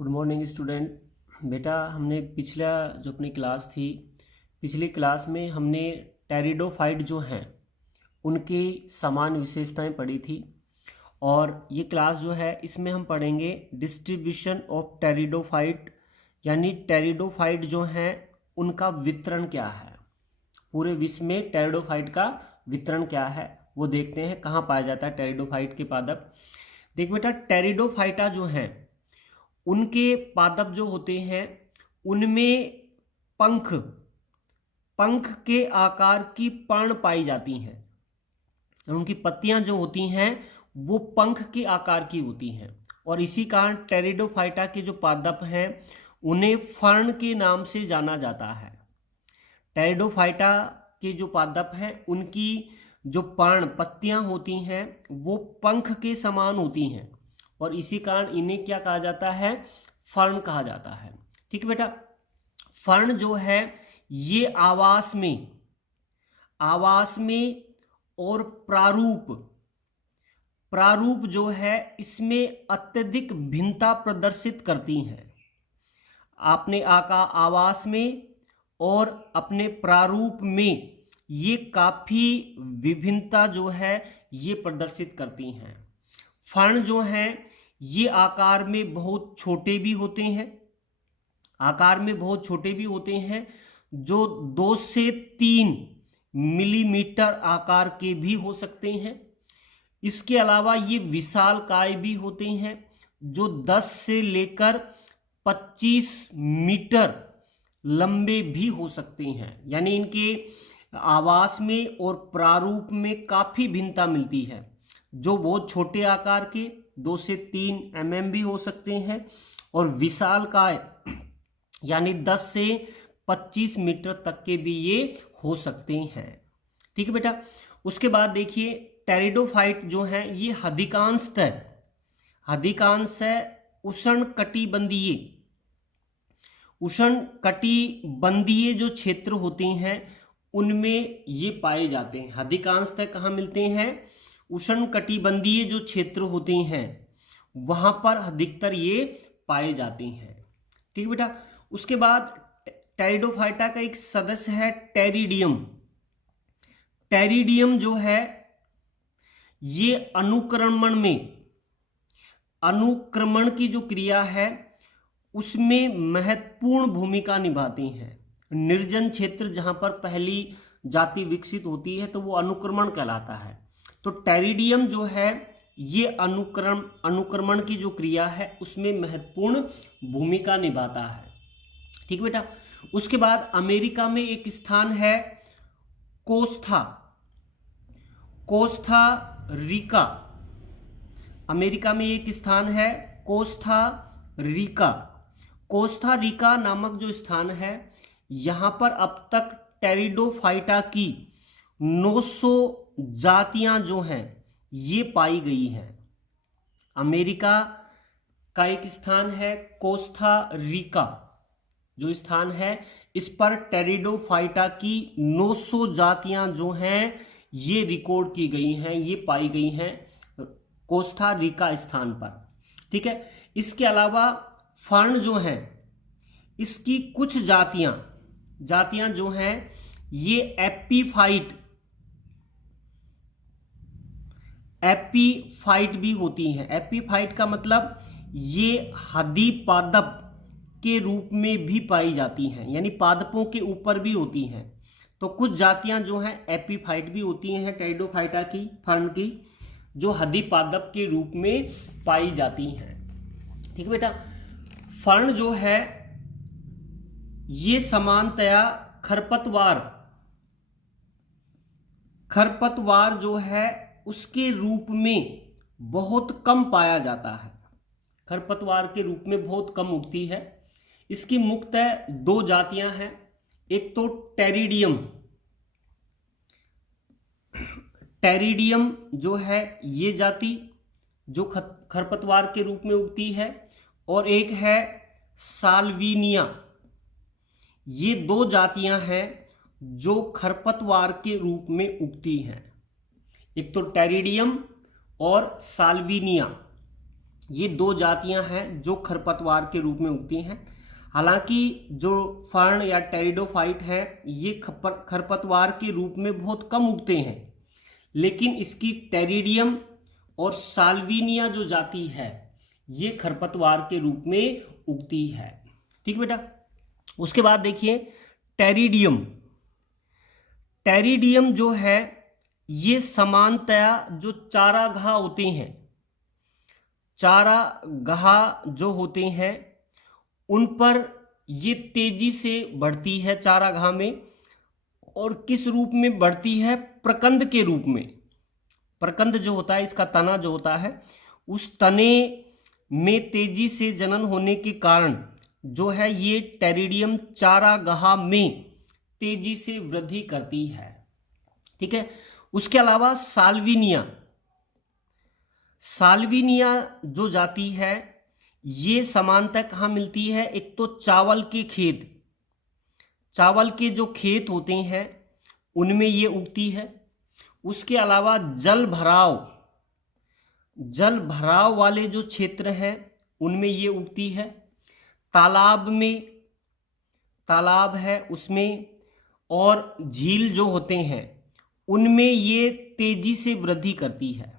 Good morning student. बेटा हमने पिछला जो अपनी क्लास थी, पिछली क्लास में हमने टेरिडोफाइट जो हैं उनकी समान विशेषताएं पढ़ी थी। और ये क्लास जो है इसमें हम पढ़ेंगे डिस्ट्रीब्यूशन ऑफ टेरिडोफाइट, यानी टेरिडोफाइट जो हैं उनका वितरण क्या है, पूरे विश्व में टेरिडोफाइट का वितरण क्या है वो देखते हैं। कहाँ पाया जाता है टेरिडोफाइट के पादप। देख बेटा, टेरिडोफाइटा जो हैं उनके पादप जो होते हैं उनमें पंख पंख के आकार की पर्ण पाई जाती हैं। उनकी पत्तियां जो होती हैं वो पंख के आकार की होती हैं, और इसी कारण टेरिडोफाइटा के जो पादप हैं उन्हें फर्न के नाम से जाना जाता है। टेरिडोफाइटा के जो पादप हैं उनकी जो पर्ण पत्तियां होती हैं वो पंख के समान होती हैं, और इसी कारण इन्हें क्या कहा जाता है, फर्न कहा जाता है। ठीक है बेटा, फर्न जो है ये आवास में और प्रारूप जो है इसमें अत्यधिक भिन्नता प्रदर्शित करती हैं। आपने आवास में और अपने प्रारूप में ये काफी विभिन्नता जो है ये प्रदर्शित करती हैं। फर्न जो हैं ये आकार में बहुत छोटे भी होते हैं, जो 2 से 3 मिलीमीटर आकार के भी हो सकते हैं। इसके अलावा ये विशालकाय भी होते हैं, जो 10 से लेकर 25 मीटर लंबे भी हो सकते हैं। यानी इनके आवास में और प्रारूप में काफी भिन्नता मिलती है। जो बहुत छोटे आकार के 2 से 3 mm भी हो सकते हैं, और विशालकाय यानी 10 से 25 मीटर तक के भी ये हो सकते हैं। ठीक है बेटा, उसके बाद देखिए टेरिडोफाइट जो है ये अधिकांशतः उष्णकटिबंधीय जो क्षेत्र होते हैं उनमें ये पाए जाते हैं। अधिकांशतः कहाँ मिलते हैं, उष्णकटिबंधीय जो क्षेत्र होते हैं वहां पर अधिकतर ये पाए जाते हैं। ठीक है बेटा, उसके बाद टेरिडोफाइटा का एक सदस्य है टेरिडियम जो है ये अनुक्रमण की जो क्रिया है उसमें महत्वपूर्ण भूमिका निभाती हैं। निर्जन क्षेत्र जहां पर पहली जाति विकसित होती है तो वो अनुक्रमण कहलाता है। तो टेरिडियम जो है ये अनुक्रमण की जो क्रिया है उसमें महत्वपूर्ण भूमिका निभाता है। ठीक बेटा, उसके बाद अमेरिका में एक स्थान है कोस्टा रिका। अमेरिका में एक स्थान है कोस्टा रिका नामक जो स्थान है, यहां पर अब तक टेरिडोफाइटा की 900 जातियां जो हैं ये पाई गई हैं। अमेरिका का एक स्थान है कोस्टा रिका, जो स्थान है इस पर टेरिडोफाइटा की 900 जातियां जो हैं ये रिकॉर्ड की गई हैं, ये पाई गई हैं कोस्टा रिका स्थान पर। ठीक है, इसके अलावा फर्न जो हैं इसकी कुछ जातियां जो हैं ये एपीफाइट भी होती हैं। एपीफाइट का मतलब ये हदी पादप के रूप में भी पाई जाती हैं, यानी पादपों के ऊपर भी होती हैं। तो कुछ जातियां जो हैं एपीफाइट भी होती हैं टेरिडोफाइटा की, फर्न की, जो हदी पादप के रूप में पाई जाती हैं। ठीक है बेटा, फर्न जो है ये सामान्यतया खरपतवार जो है उसके रूप में बहुत कम पाया जाता है। खरपतवार के रूप में बहुत कम उगती है। इसकी मुख्यतः 2 जातियां हैं। एक तो टेरिडियम जो है ये जाति जो खरपतवार के रूप में उगती है, और एक है साल्विनिया। ये 2 जातियां हैं जो खरपतवार के रूप में उगती हैं। एक तो टेरिडियम और साल्विनिया, ये दो जातियां हैं जो खरपतवार के रूप में उगती हैं। हालांकि जो फर्न या टेरिडोफाइट है ये खरपतवार के रूप में बहुत कम उगते हैं, लेकिन इसकी टेरिडियम और साल्विनिया जो जाति है ये खरपतवार के रूप में उगती है। ठीक बेटा। उसके बाद देखिए टेरिडियम। टेरिडियम जो है ये सामान्यतया जो चारागाह होते हैं, चारागाह जो होते हैं उन पर ये तेजी से बढ़ती है चारागाह में। और किस रूप में बढ़ती है? प्रकंद के रूप में। प्रकंद जो होता है, इसका तना जो होता है, उस तने में तेजी से जनन होने के कारण जो है ये टेरिडियम चारागाह में तेजी से वृद्धि करती है। ठीक है। उसके अलावा साल्विनिया। साल्विनिया जो जाति है ये समानतः कहाँ मिलती है? एक तो चावल के खेत, चावल के जो खेत होते हैं उनमें ये उगती है। उसके अलावा जल भराव वाले जो क्षेत्र हैं उनमें ये उगती है। तालाब में, तालाब है उसमें, और झील जो होते हैं उनमें ये तेजी से वृद्धि करती है।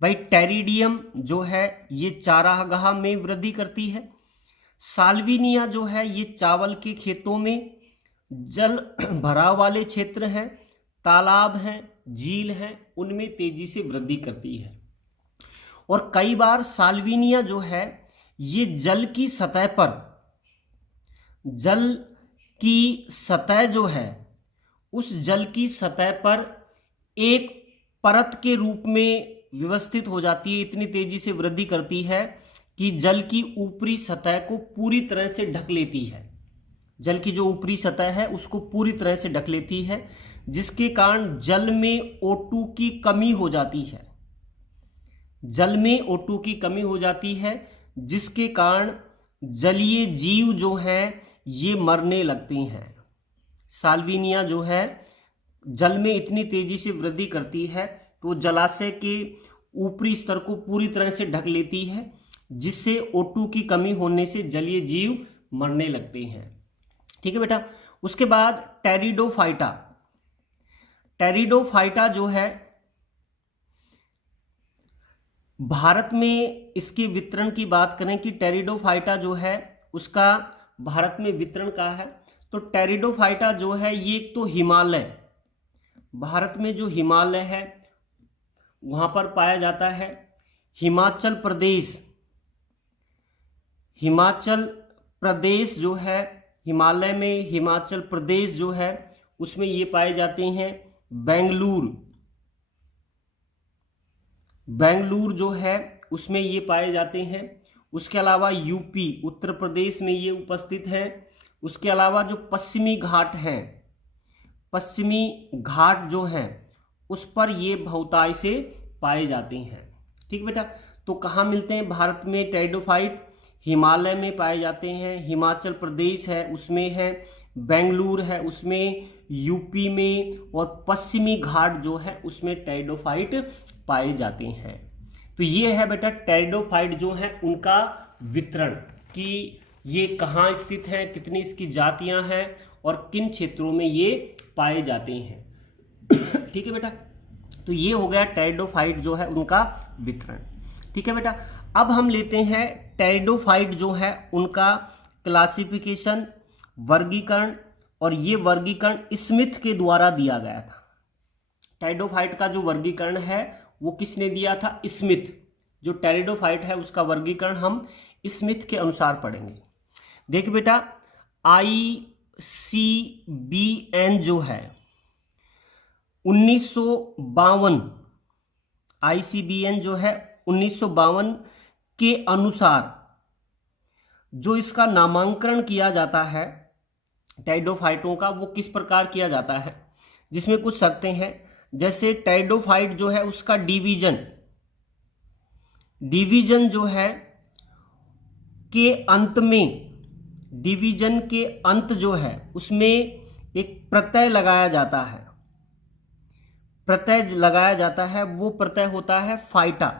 भाई टेरिडियम जो है ये चारागाह में वृद्धि करती है। साल्विनिया जो है ये चावल के खेतों में, जल भराव वाले क्षेत्र हैं, तालाब हैं, झील हैं, उनमें तेजी से वृद्धि करती है। और कई बार साल्विनिया जो है ये जल की सतह पर, जल की सतह जो है उस जल की सतह पर एक परत के रूप में व्यवस्थित हो जाती है। इतनी तेजी से वृद्धि करती है कि जल की ऊपरी सतह को पूरी तरह से ढक लेती है। जल की जो ऊपरी सतह है उसको पूरी तरह से ढक लेती है, जिसके कारण जल में O2 की कमी हो जाती है। जल में O2 की कमी हो जाती है, जिसके कारण जलीय जीव जो हैं ये मरने लगते हैं। साल्विनिया जो है जल में इतनी तेजी से वृद्धि करती है तो जलाशय के ऊपरी स्तर को पूरी तरह से ढक लेती है, जिससे O2 की कमी होने से जलीय जीव मरने लगते हैं। ठीक है बेटा। उसके बाद टेरिडोफाइटा। टेरिडोफाइटा जो है भारत में, इसके वितरण की बात करें कि टेरिडोफाइटा जो है उसका भारत में वितरण कहाँ है, तो टेरिडोफाइटा जो है ये एक तो हिमालय, भारत में जो हिमालय है वहाँ पर पाया जाता है। हिमाचल प्रदेश, हिमाचल प्रदेश जो है, हिमालय में हिमाचल प्रदेश जो है उसमें ये पाए जाते हैं। बेंगलुरु जो है उसमें ये पाए जाते हैं। उसके अलावा यूपी, उत्तर प्रदेश में ये उपस्थित हैं। उसके अलावा जो पश्चिमी घाट हैं, पश्चिमी घाट जो हैं उस पर ये बहुतायत से पाए जाते हैं। ठीक बेटा। तो कहाँ मिलते हैं भारत में टेरिडोफाइट? हिमालय में पाए जाते हैं, हिमाचल प्रदेश है उसमें है, बेंगलुरु है उसमें, यूपी में, और पश्चिमी घाट जो है उसमें टेरिडोफाइट पाए जाते हैं। तो ये है बेटा टेरिडोफाइट जो है उनका वितरण, कि ये कहाँ स्थित है, कितनी इसकी जातियां हैं और किन क्षेत्रों में ये पाए जाते हैं। ठीक है बेटा। तो ये हो गया टेरिडोफाइट जो है उनका वितरण। ठीक है बेटा। अब हम लेते हैं टेरिडोफाइट जो है उनका क्लासिफिकेशन, वर्गीकरण, और ये वर्गीकरण स्मिथ के द्वारा दिया गया था। टेरिडोफाइट का जो वर्गीकरण है वो किसने दिया था? स्मिथ। जो टेरिडोफाइट है उसका वर्गीकरण हम स्मिथ के अनुसार पढ़ेंगे। देख बेटा, ICBN जो है 1952, ICBN जो है 1952 के अनुसार जो इसका नामांकन किया जाता है टेरिडोफाइटों का, वो किस प्रकार किया जाता है, जिसमें कुछ शर्तें हैं। जैसे टेरिडोफाइट जो है उसका डिवीजन जो है के अंत में, डिवीजन के अंत जो है उसमें एक प्रत्यय लगाया जाता है, प्रत्यय लगाया जाता है, वो प्रत्यय होता है फाइटा।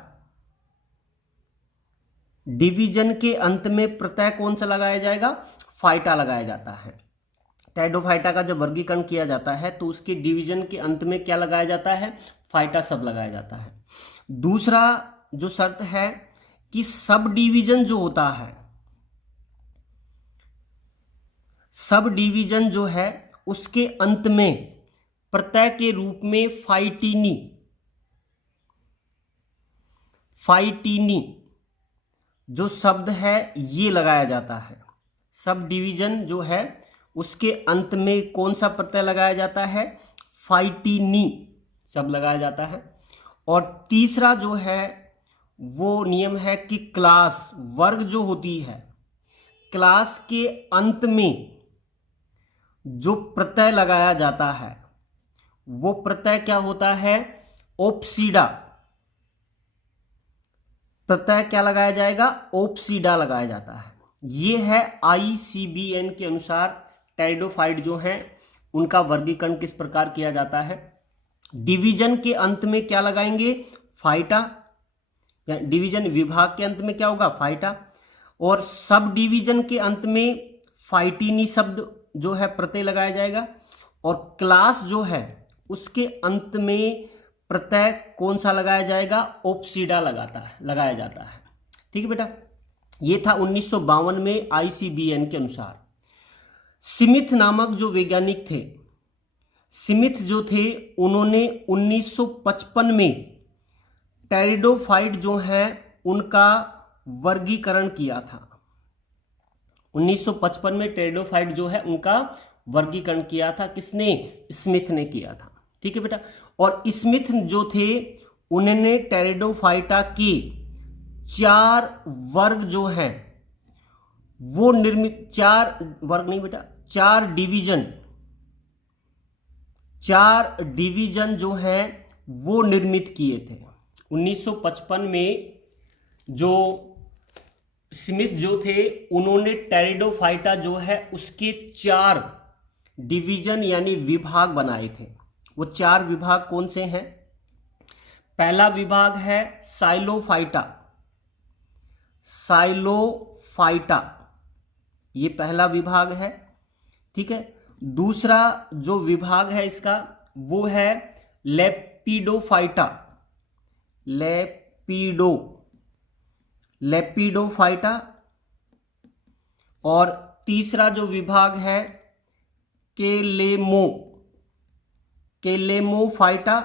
डिवीजन के अंत में प्रत्यय कौन सा लगाया जाएगा? फाइटा लगाया जाता है। टेरिडोफाइटा का जब वर्गीकरण किया जाता है तो उसके डिवीजन के अंत में क्या लगाया जाता है? फाइटा शब्द लगाया जाता है। दूसरा जो शर्त है कि सब डिवीजन जो होता है, सब डिवीजन जो है उसके अंत में प्रत्यय के रूप में फाइटीनी जो शब्द है ये लगाया जाता है। सब डिवीजन जो है उसके अंत में कौन सा प्रत्यय लगाया जाता है? फाइटीनी शब्द लगाया जाता है। और तीसरा जो है वो नियम है कि क्लास, वर्ग जो होती है, क्लास के अंत में जो प्रत्यय लगाया जाता है वो प्रत्यय क्या होता है? ओप्सीडा। प्रत्यय क्या लगाया जाएगा? ओप्सीडा लगाया जाता है। ये है ICBN के अनुसार टेरिडोफाइट जो हैं उनका वर्गीकरण किस प्रकार किया जाता है। डिवीजन के अंत में क्या लगाएंगे? फाइटा। डिवीजन विभाग के अंत में क्या होगा? फाइटा। और सब डिवीजन के अंत में फाइटीनी शब्द जो है प्रत्यय लगाया जाएगा। और क्लास जो है उसके अंत में प्रत्यय कौन सा लगाया जाएगा? ओप्सीडा लगाया जाता है। ठीक है बेटा, ये था 1952 में ICBN के अनुसार। स्मिथ नामक जो वैज्ञानिक थे, स्मिथ जो थे उन्होंने 1955 में टेरिडोफाइट जो है उनका वर्गीकरण किया था। 1955 में टेरिडोफाइट जो है उनका वर्गीकरण किया था। किसने? स्मिथ ने किया था। ठीक है बेटा, और स्मिथ जो थे उन्होंने टेरिडोफाइटा के 4 वर्ग जो हैं वो निर्मित, 4 वर्ग नहीं बेटा, 4 डिवीजन जो हैं वो निर्मित किए थे। 1955 में जो स्मिथ जो थे उन्होंने टेरिडोफाइटा जो है उसके 4 डिवीजन यानी विभाग बनाए थे। वो 4 विभाग कौन से हैं? पहला विभाग है साइलोफाइटा, ये पहला विभाग है। ठीक है, दूसरा जो विभाग है इसका वो है लेपिडोफाइटा, लेपिडोफाइटा। और तीसरा जो विभाग है केलेमोफाइटा।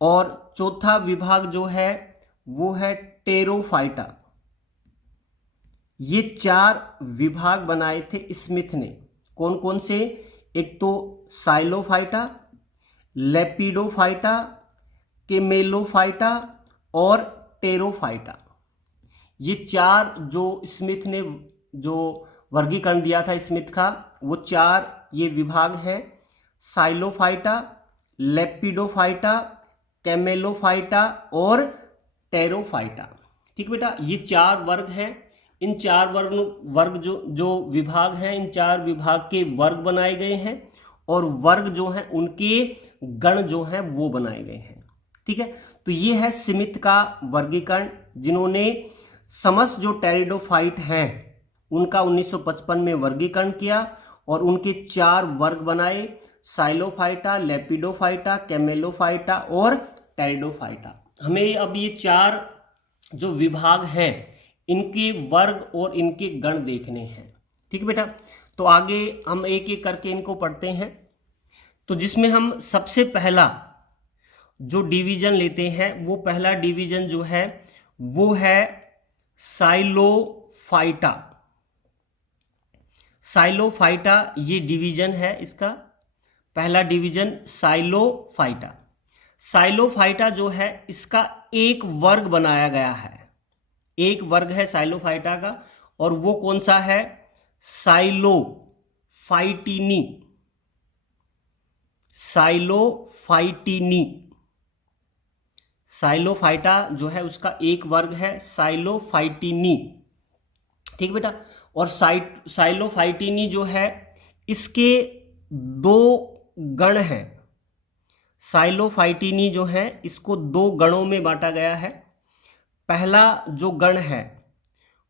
और चौथा विभाग जो है वो है टेरोफाइटा। ये 4 विभाग बनाए थे स्मिथ ने। कौन कौन से? एक तो साइलोफाइटा, लेपिडोफाइटा, केमेलोफाइटा और टेरोफाइटा। ये 4 जो स्मिथ ने जो वर्गीकरण दिया था स्मिथ का, वो 4 ये विभाग हैं: साइलोफाइटा, लेपिडोफाइटा, कैमेलोफाइटा और टेरोफाइटा। ठीक बेटा, ये 4 वर्ग हैं। इन 4 वर्ग जो विभाग हैं, इन 4 विभाग के वर्ग बनाए गए हैं और वर्ग जो हैं उनके गण जो हैं वो बनाए गए हैं। ठीक है, तो ये है स्मिथ का वर्गीकरण, जिन्होंने समस्त जो टेरिडोफाइट हैं उनका 1955 में वर्गीकरण किया और उनके 4 वर्ग बनाए: साइलोफाइटा, लेपिडोफाइटा, कैमेलोफाइटा और टेरिडोफाइटा। हमें अब ये 4 जो विभाग हैं इनके वर्ग और इनके गण देखने हैं। ठीक है बेटा, तो आगे हम एक एक करके इनको पढ़ते हैं। तो जिसमें हम सबसे पहला जो डिवीजन लेते हैं, वो पहला डिवीजन जो है वो है साइलोफाइटा। साइलोफाइटा ये डिवीजन है, इसका पहला डिवीजन साइलोफाइटा। साइलोफाइटा जो है इसका एक वर्ग बनाया गया है, एक वर्ग है साइलोफाइटा का, और वो कौन सा है? साइलोफाइटीनी। साइलोफाइटा जो है उसका एक वर्ग है साइलोफाइटीनी। ठीक बेटा, और साइलोफाइटीनी जो है इसके 2 गण हैं। साइलोफाइटीनी जो है इसको 2 गणों में बांटा गया है। पहला जो गण है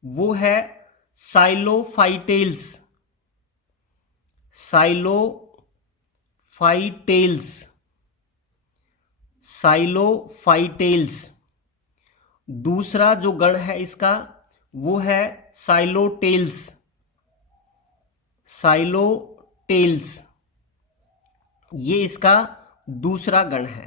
वो है साइलोफाइटेल्स। साइलोफाइटेल्स, साइलोफाइटेल्स। दूसरा जो गण है इसका वो है साइलोटेल्स। साइलोटेल्स, ये इसका दूसरा गण है।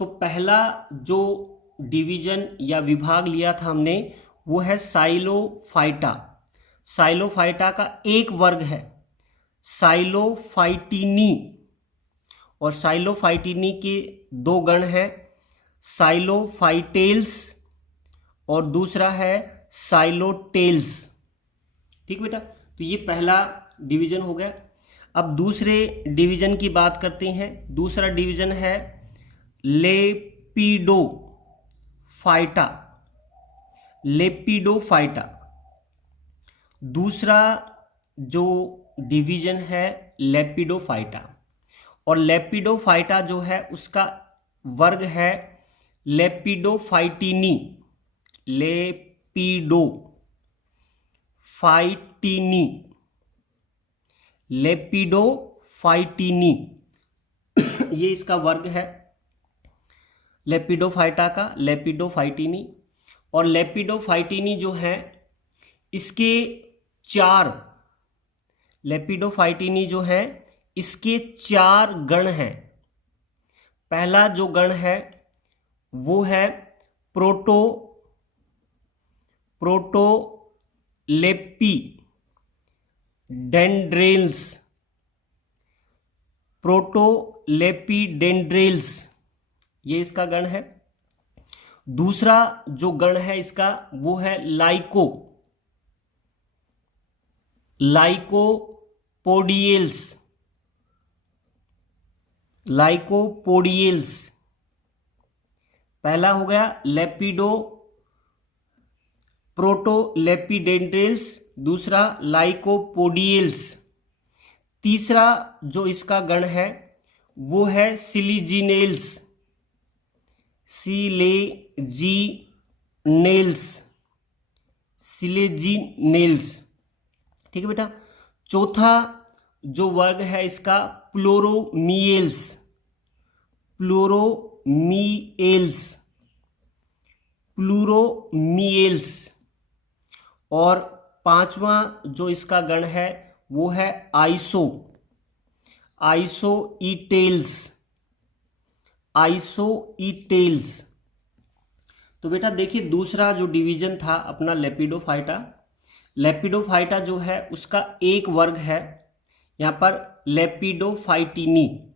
तो पहला जो डिवीजन या विभाग लिया था हमने वो है साइलोफाइटा। साइलोफाइटा का एक वर्ग है साइलोफाइटिनी, और साइलोफाइटिनी के दो गण हैं, साइलोफाइटेल्स और दूसरा है साइलोटेल्स। ठीक बेटा, तो ये पहला डिवीजन हो गया। अब दूसरे डिवीजन की बात करते हैं। दूसरा डिवीजन है लेपिडोफाइटा। लेपिडोफाइटा दूसरा जो डिवीजन है लेपिडोफाइटा, और लेपिडोफाइटा जो है उसका वर्ग है लेपिडोफाइटिनी। लेपिडोफाइटिनी, लेपिडोफाइटिनी ये इसका वर्ग है लेपिडोफाइटा का, लेपिडोफाइटिनी। और लेपिडोफाइटिनी जो है इसके चार, लेपिडोफाइटिनी जो है इसके चार गण हैं। पहला जो गण है वो है प्रोटोलेपिडेंड्रेल्स। प्रोटोलेपिडेंड्रेल्स ये इसका गण है। दूसरा जो गण है इसका वो है लाइकोपोडियल्स। लाइकोपोडियल्स पहला हो गया प्रोटोलेपिडेंड्रेल्स, दूसरा लाइकोपोडियल्स। तीसरा जो इसका गण है वो है सिलिजिनेल्स। सिलेजिनेल्स। ठीक है बेटा। चौथा जो वर्ग है इसका प्लोरोमियल्स। प्लूरोमियल्स, प्लूरोमियल्स। और पांचवा जो इसका गण है वो है आइसोईटेल्स। आइसोईटेल्स। तो बेटा देखिए दूसरा जो डिवीजन था अपना लेपिडोफाइटा, लेपिडोफाइटा जो है उसका एक वर्ग है यहाँ पर लेपिडोफाइटिनी,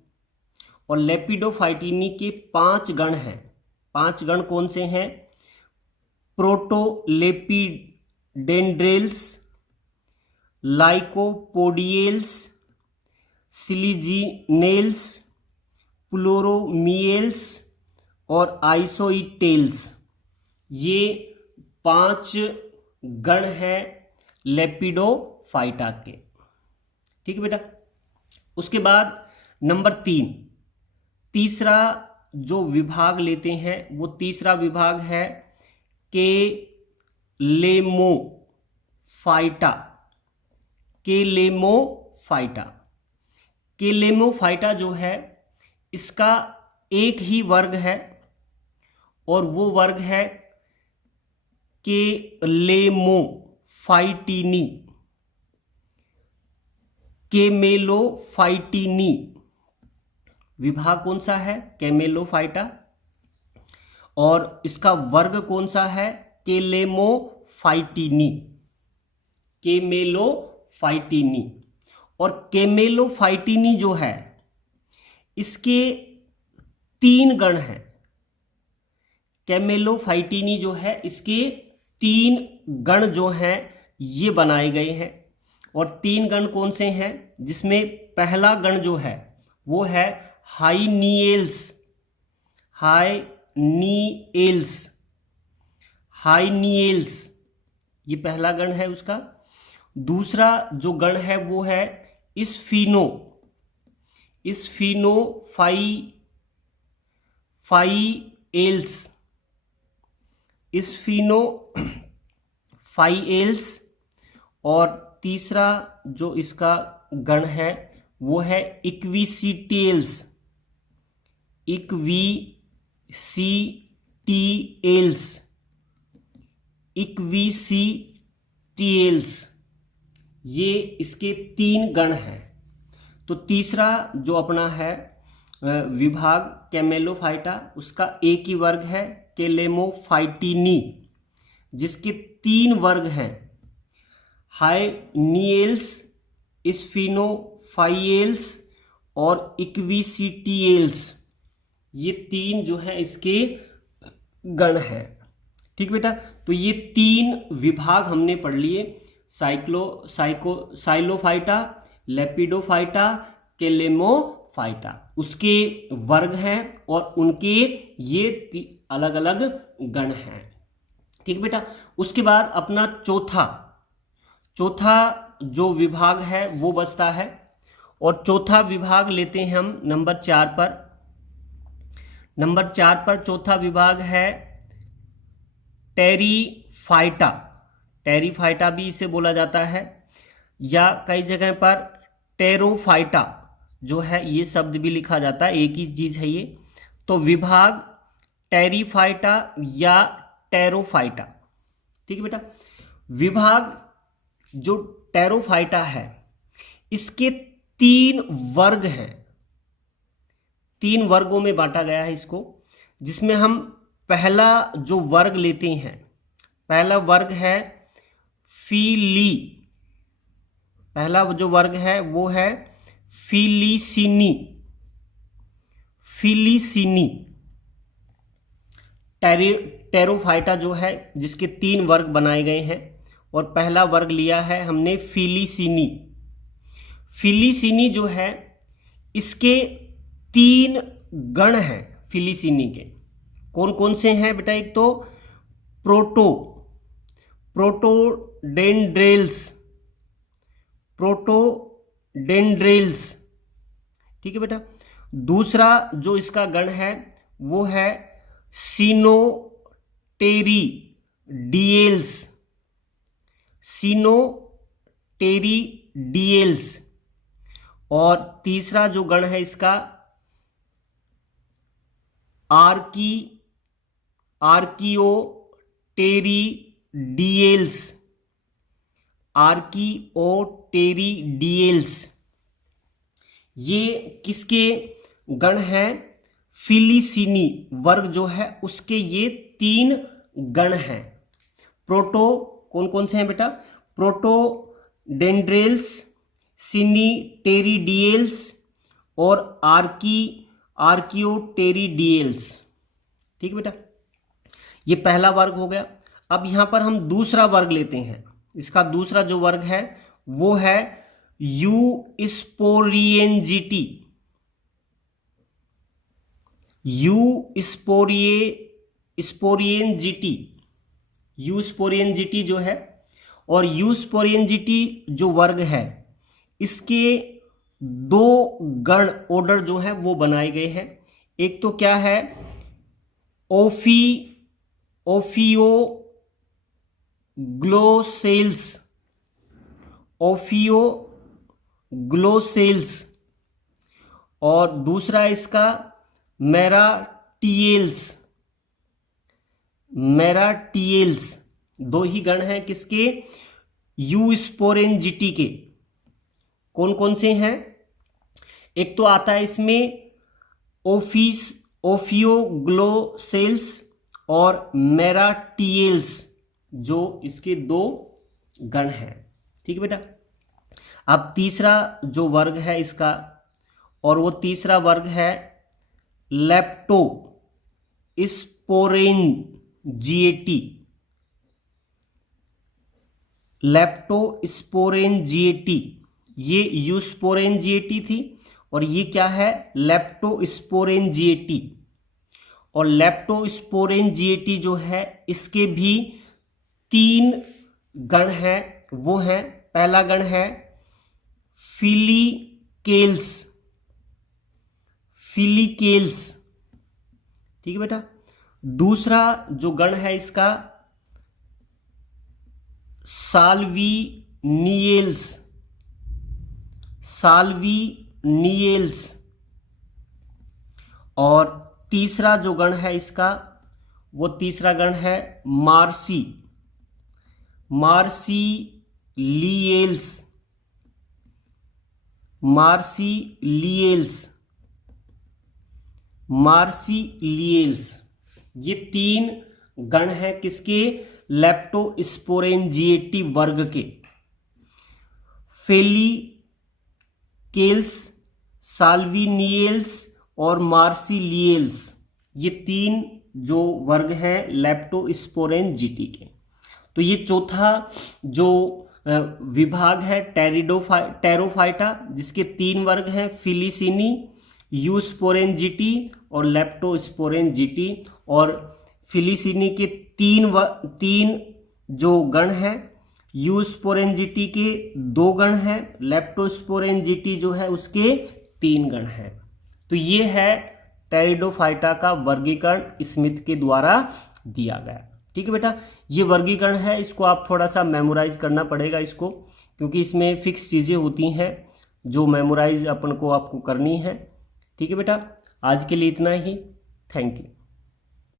और लेपिडोफाइटिनी के पांच गण हैं। पांच गण कौन से हैं? प्रोटोलेपिडेंड्रेल्स, लाइकोपोडियल्स, सिलिजिनेल्स, प्लूरोमियल्स और आइसोईटेल्स। ये पांच गण हैं लेपिडोफाइटा के। ठीक है बेटा। उसके बाद नंबर 3, तीसरा जो विभाग लेते हैं वो तीसरा विभाग है केलेमोफाइटा। केलेमोफाइटा। केलेमोफाइटा जो है इसका एक ही वर्ग है और वो वर्ग है केलेमोफाइटिनी। केमेलोफाइटिनी विभाग कौन सा है? केमेलोफाइटा। और इसका वर्ग कौन सा है? केलेमोफाइटिनी। केमेलोफाइटिनी। और केमेलोफाइटिनी जो है इसके 3 गण हैं। केमेलोफाइटिनी जो है इसके 3 गण जो हैं ये बनाए गए हैं। और 3 गण कौन से हैं? जिसमें पहला गण जो है वो है हाइनियल्स। हाइनियल्स। हाइनियल्स ये पहला गण है उसका। दूसरा जो गण है वो है स्फीनो। स्फीनोफाइएल्स। स्फिनोफाइएल्स, और तीसरा जो इसका गण है वो है इक्विसिटियल्स, इक्विसिटियल्स, इक्विसिटियल्स, ये इसके 3 गण हैं। तो तीसरा जो अपना है विभाग कैमेलोफाइटा, उसका एक ही वर्ग है केलेमोफाइटिनी, जिसके 3 वर्ग हैं हाइनियल्स, स्फिनोफाइएल्स और इक्विसिटियल्स। ये 3 जो है इसके गण हैं। ठीक बेटा, तो ये 3 विभाग हमने पढ़ लिए, साइलोफाइटा, लेपिडोफाइटा, केलेमोफाइटा, उसके वर्ग हैं और उनके ये अलग अलग गण हैं। ठीक बेटा, उसके बाद अपना चौथा जो विभाग है वो बचता है, और चौथा विभाग लेते हैं हम नंबर 4 पर। नंबर 4 पर चौथा विभाग है टेरिफाइटा। टेरिफाइटा भी इसे बोला जाता है, या कई जगह पर टेरोफाइटा जो है ये शब्द भी लिखा जाता है, एक ही चीज है ये। तो विभाग टेरिफाइटा या टेरोफाइटा। ठीक है बेटा, विभाग जो टेरोफाइटा है इसके 3 वर्ग हैं, 3 वर्गों में बांटा गया है इसको, जिसमें हम पहला जो वर्ग लेते हैं, पहला वर्ग है फीली, पहला जो वर्ग है वो है फिलिसिनी। फिलिसिनी टेरोफाइटा जो है जिसके 3 वर्ग बनाए गए हैं, और पहला वर्ग लिया है हमने फिलिसिनी। फिलिसिनी जो है इसके 3 गण हैं फिलिसिनी के। कौन कौन से हैं बेटा? एक तो प्रोटोडेंड्रेल्स, ठीक है बेटा। दूसरा जो इसका गण है वो है सिनोटेरिडियल्स, और तीसरा जो गण है इसका आर्कियोटेरिडियल्स। ये किसके गण हैं? फिलिसिनी वर्ग जो है उसके ये 3 गण हैं। कौन कौन से हैं बेटा? प्रोटोडेंड्रेल्स, सिनीटेरिडियल्स और आर्कियोटेरिडियल्स। ठीक है बेटा, ये पहला वर्ग हो गया। अब यहां पर हम दूसरा वर्ग लेते हैं। इसका दूसरा जो वर्ग है वो है यूस्पोरिएंजिटी। यूस्पोरिएंजिटी जो है, और यूस्पोरिएंजिटी जो वर्ग है इसके 2 गण ऑर्डर जो है वो बनाए गए हैं। एक तो क्या है? ओफियोग्लोसेल्स, और दूसरा इसका मेराटियल्स। 2 ही गण हैं किसके? यूस्पोरेंजिटी के। कौन कौन से हैं? एक तो आता है इसमें ओफियोग्लोसेल्स और मेराटियल्स, जो इसके 2 गण हैं। ठीक है बेटा। अब तीसरा जो वर्ग है इसका, और वो तीसरा वर्ग है लेप्टोस्पोरेंजिएटी। ये यूस्पोरेंजिएटी थी, और ये क्या है? लेप्टोस्पोरेंजिएटी। और लेप्टोस्पोरेंजिएटी जो है इसके भी 3 गण हैं। वो है, पहला गण है फिलिकेल्स, ठीक है बेटा। दूसरा जो गण है इसका साल्विनियल्स, साल्विनियल्स। और तीसरा जो गण है इसका, वो तीसरा गण है मार्सी, मार्सिलियल्स, मार्सिलियल्स, मार्सिलियल्स। ये 3 गण हैं किसके? लेप्टोस्पोरेंजिएटी वर्ग के। फेलिकेल्स, साल्विनियल्स और मार्सिलियल्स, ये 3 जो वर्ग हैं लेप्टोस्पोरेंजिएटी के। तो ये चौथा जो विभाग है टेरोफाइटा, जिसके 3 वर्ग हैं, फिलिसिनी, यूस्पोरेंजिटी और लेप्टोस्पोरेंजिटी। और फिलिसिनी के 3 जो गण हैं, यूस्पोरेंजिटी के 2 गण हैं, लेप्टोस्पोरेंजिटी जो है उसके 3 गण हैं। तो ये है टेरिडोफाइटा का वर्गीकरण स्मिथ के द्वारा दिया गया। ठीक है बेटा, ये वर्गीकरण है, इसको आप थोड़ा सा मेमोराइज करना पड़ेगा इसको, क्योंकि इसमें फिक्स चीज़ें होती हैं जो मेमोराइज अपन को आपको करनी है। ठीक है बेटा, आज के लिए इतना ही। Thank you.